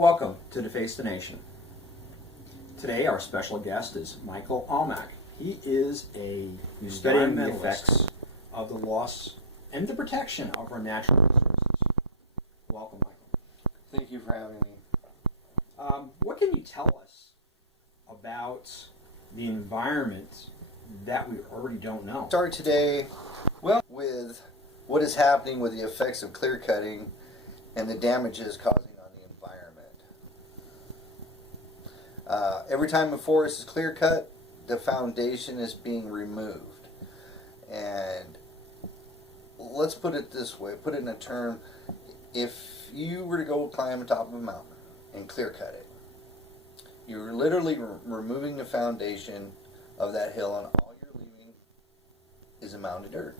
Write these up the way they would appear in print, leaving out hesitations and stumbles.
Welcome to Deface the Nation. Today our special guest is Mikeaumack. He is studying the effects of the loss and the protection of our natural resources. Welcome, Michael. Thank you for having me. What can you tell us about the environment that we already don't know? Start today, with what is happening with the effects of clear cutting and the damages causing on the environment. Every time a forest is clear cut, the foundation is being removed. And let's put it this way, put it in a term, if you were to go climb the top of a mountain and clear cut it, you're literally removing the foundation of that hill, and all you're leaving is a mound of dirt.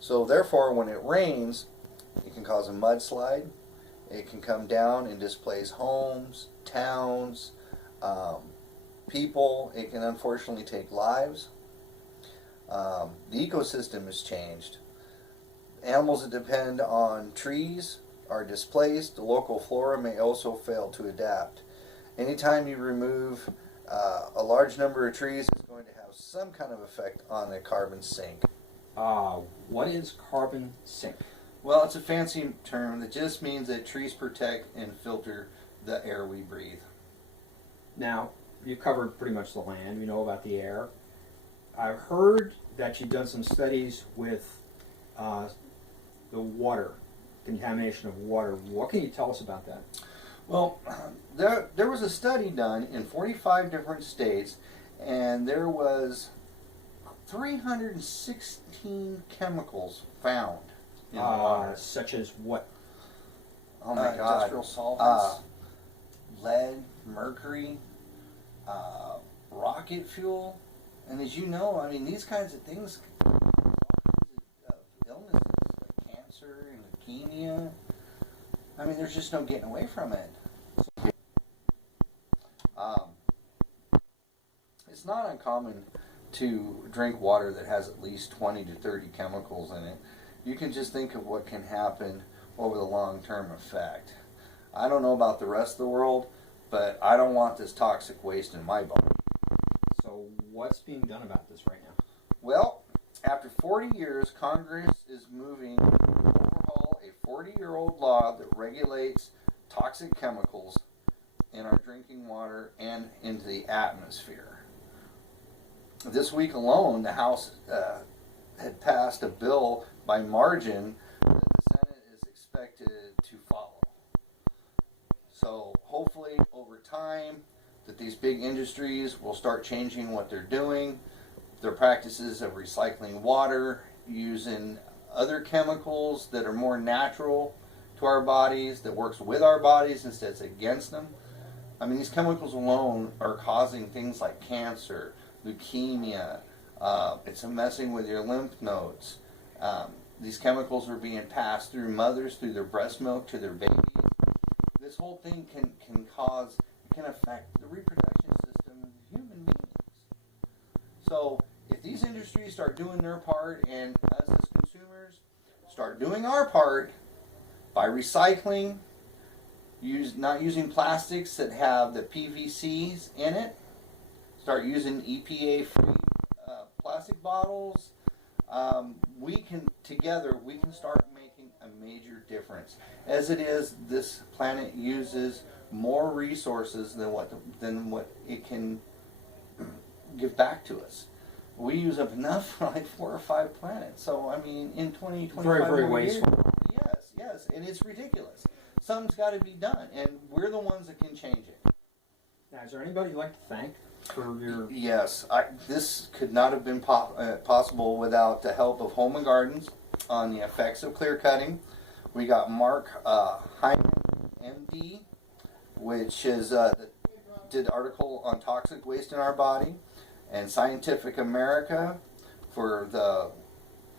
So therefore, when it rains, it can cause a mudslide. It can come down and displace homes, towns, people. It can unfortunately take lives. The ecosystem has changed. Animals that depend on trees are displaced. The local flora may also fail to adapt. Anytime you remove a large number of trees, it's going to have some kind of effect on the carbon sink. What is carbon sink? Well, it's a fancy term that just means that trees protect and filter the air we breathe. Now, you covered pretty much the land. You know about the air. I've heard that you've done some studies with the water, contamination of water. What can you tell us about that? Well, there was a study done in 45 different states, and there was 316 chemicals found in the water. Such as what? Oh my God. Industrial solvents. Lead, mercury, rocket fuel. And as you know, I mean, these kinds of things cause all kinds of illnesses like cancer and leukemia. I mean, there's just no getting away from it. It's not uncommon to drink water that has at least 20 to 30 chemicals in it. You can just think of what can happen over the long-term effect. I don't know about the rest of the world, but I don't want this toxic waste in my body. So what's being done about this right now? Well, after 40 years, Congress is moving to overhaul a 40-year-old law that regulates toxic chemicals in our drinking water and into the atmosphere. This week alone, the House had passed a bill by margin that the Senate is expected to follow. So hopefully over time that these big industries will start changing what they're doing, their practices of recycling water, using other chemicals that are more natural to our bodies, that works with our bodies instead of against them. I mean, these chemicals alone are causing things like cancer, leukemia. It's messing with your lymph nodes. These chemicals are being passed through mothers, through their breast milk to their babies. This whole thing can affect the reproduction system of human beings. So if these industries start doing their part and us as consumers start doing our part by recycling, not using plastics that have the PVCs in it, start using EPA-free plastic bottles, we can start making a major difference. As it is, this planet uses more resources than what it can give back to us. We use up enough for like 4 or 5 planets. So I mean, in 2025 very wasteful. Yes, and it's ridiculous. Something's got to be done, and we're the ones that can change it. Now, is there anybody you'd like to thank for your... Yes, this could not have been possible without the help of Home and Gardens on the effects of clear cutting. We got Mark Hyman, MD, which is did an article on toxic waste in our body, and Scientific America for the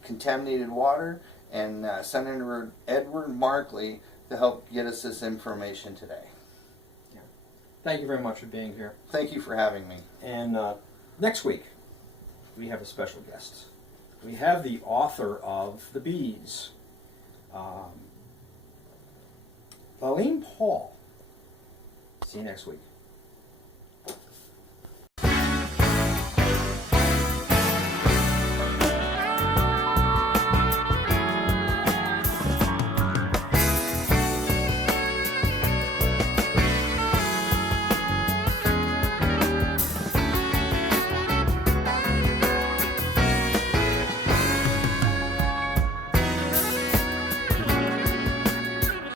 contaminated water, and Senator Edward Markley to help get us this information today. Yeah. Thank you very much for being here. Thank you for having me. And next week, we have a special guest. We have the author of The Bees, Eileen Paul. See you next week.